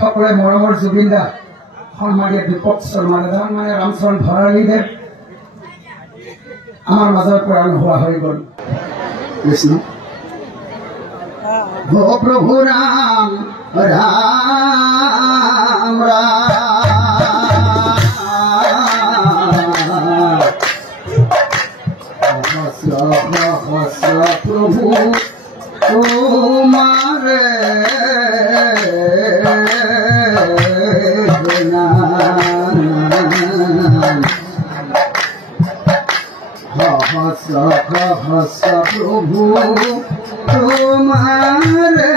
সকলে মৰমৰ জুবিন দা সন্মানীয় দীপক শৰ্মা দাদা মানে ৰামচৰণ ভৰালীদেৱ আমাৰ মাজৰ পৰা নোহোৱা হৈ গ'ল। কৃষ্ণ ও প্ৰভু ৰাম ৰাম ৰাম প্ৰভু তোমারে হস প্রভু তোমারে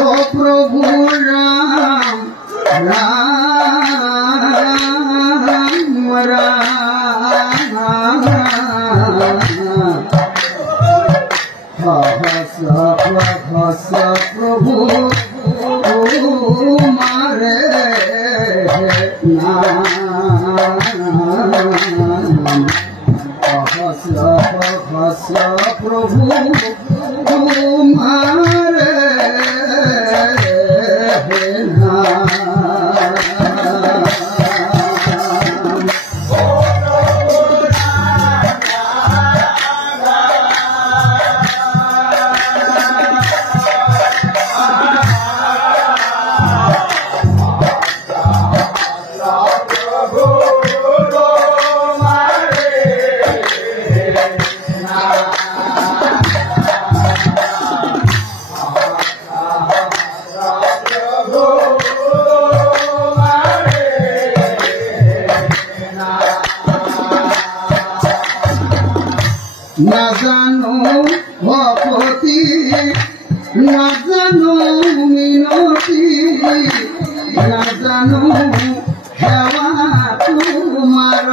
ও প্রভু প্রভু তোমারে প্রভু তোমারে না জানো ভপতি না জানো মিনতি না জানো হেওয়া তোমার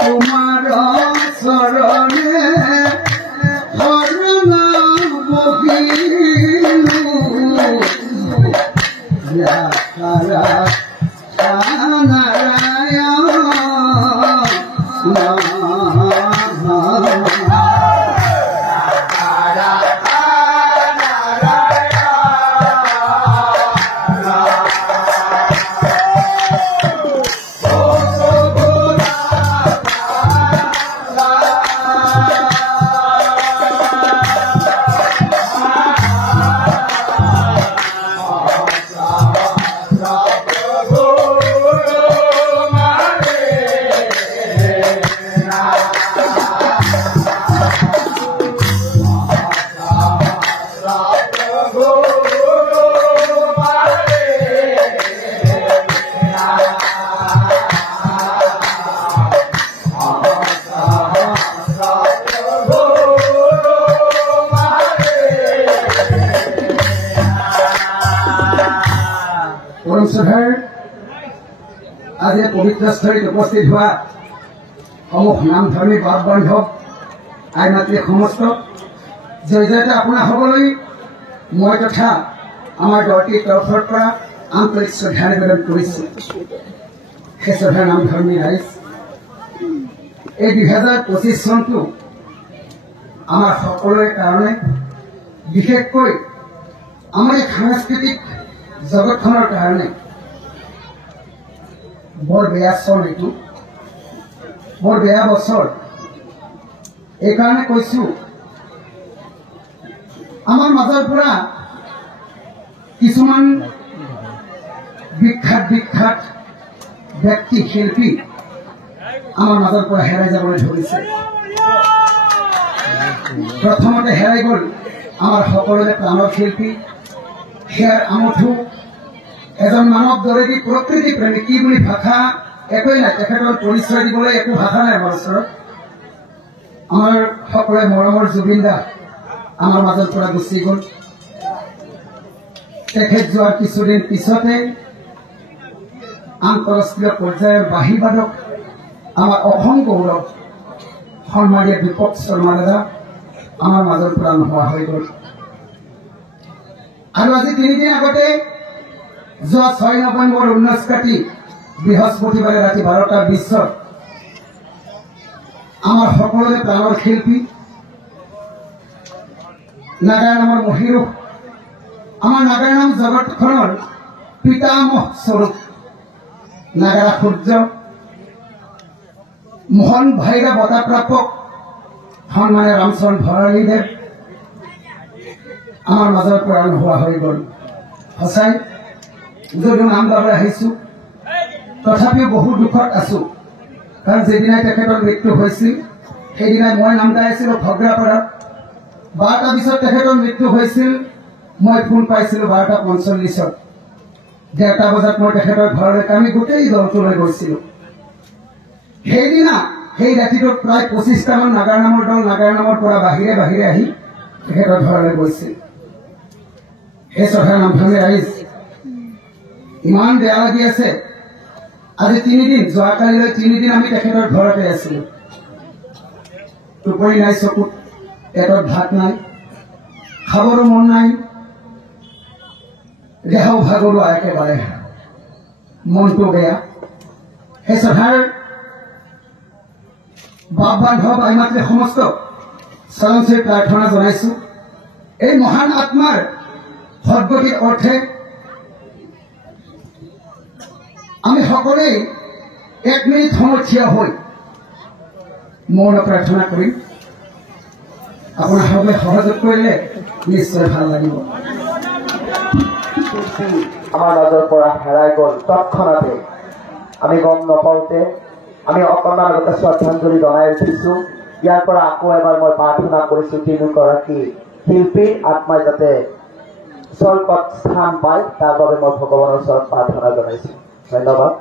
তোমার চরণে শরণ বহিলু आज पवित्र स्थलीत उपस्थित हुआ समूह नामधर्मी बाप बांधव आई मातृ समस्त जय जयते अपना सबले मैं तथा आमार दलटीर तरफर পৰা आंतरिक श्रद्धा निवेदन কৰিছো। সেই শ্ৰদ্ধা नामधर्मी राइज এই 2025 চনটো आमार सकलोरे कारणे विशेषকৈ आमार सांस्कृतिक जगतखনৰ कारणे বৰ বেয়া চন এইটো বৰ বেয়া বছৰ। এইকাৰণে কৈছো আমাৰ মাজৰ পৰা কিছুমান বিখ্যাত বিখ্যাত ব্যক্তি শিল্পী আমাৰ মাজৰ পৰা হেৰাই যাবলৈ ধৰিছে। প্ৰথমতে হেৰাই গ'ল আমাৰ সকলোৰে প্ৰাণৰ শিল্পী হেয়াৰ আমঠু এজন মানৱ দৰেদি প্ৰকৃতি প্ৰেমী কি বুলি ভাষা একোৱেই নাই, তেখেতৰ পৰিচয় দিবলৈ একো ভাষা নাই আমাৰ ওচৰত। আমাৰ সকলোৱে মৰমৰ জুবিন দা আমাৰ মাজৰ পৰা গুচি গ'ল। তেখেত যোৱাৰ কিছুদিন পিছতে আন্তঃৰাষ্ট্ৰীয় পৰ্যায়ৰ বাঁহীবাদক আমাৰ অসম গৌৰৱ সন্মানীয় দীপক শৰ্মা দাদা আমাৰ মাজৰ পৰা নোহোৱা হৈ গ'ল। আৰু আজি 3 দিন আগতে যোৱা 6 নৱেম্বৰ 19 কাতি বৃহস্পতিবাৰে ৰাতি 12:20 আমাৰ সকলোৰে প্ৰাণৰ শিল্পী নাগাৰা নামৰ মহিৰুহ, আমাৰ নাগাৰা নাম জগতখনৰ পিতামহ স্বৰূপ নাগাৰা সূৰ্য মোহন ভাইৰা বঁটা প্ৰাপক সন্মানীয় ৰামচৰণ ভৰালীদেৱ আমাৰ মাজৰ পৰা নোহোৱা হৈ গ'ল। সঁচাই যদিও নাম গাবলৈ আহিছো, তথাপিও বহু দুখত আছো। কাৰণ যেদিনাই তেখেতৰ মৃত্যু হৈছিল সেইদিনাই মই নাম গাই আছিলো ভগ্ৰাপাৰাত। 12টা পিছত তেখেতৰ মৃত্যু হৈছিল। মই ফোন পাইছিলো 12:45। 1:30 বজাত মই তেখেতৰ ঘৰলৈকে আমি গোটেই দলটোলৈ গৈছিলো। সেইদিনা সেই ৰাতিটোত প্ৰায় 25টামান নাগাৰা নামৰ দল নাগাৰা নামৰ পৰা বাহিৰে বাহিৰে আহি তেখেতৰ ঘৰলৈ গৈছিল। সেই চহা নামভাঙি ৰাইজ ইমান বেয়া লাগি আছে। আজি 3 দিন, যোৱাকালিলৈ 3 দিন আমি তেখেতৰ ঘৰতে আছিলো। টোপনি নাই, চকুত পেটত ভাত নাই, খাবৰো মন নাই, দেহাও ভাগৰুৱা একেবাৰে, মনটো বেয়া। সেই চহাৰ বাপ বান্ধৱ আইমাতৃ সমস্ত চৰণশ্ৰী প্ৰাৰ্থনা জনাইছো। এই মহান আত্মাৰ সদ্গতিৰ অৰ্থে আমি সকলোৱে 1 মিনিট সময় থিয় হৈ মৌন প্ৰাৰ্থনা কৰিম। আপোনাৰ সকলোৱে সহযোগ কৰিলে নিশ্চয় ভাল লাগিব। আমাৰ মাজৰ পৰা হেৰাই গ'ল তৎক্ষণাতে, আমি গম নাপাওঁতে আমি অকণমান আগতে শ্ৰদ্ধাঞ্জলি জনাই উঠিছো। ইয়াৰ পৰা আকৌ এবাৰ মই প্ৰাৰ্থনা কৰিছো, তিনিগৰাকী শিল্পীৰ আত্মাই যাতে স্বৰ্গত স্থান পায় তাৰ বাবে মই ভগৱানৰ ওচৰত প্ৰাৰ্থনা জনাইছো। ধন্যবাদ।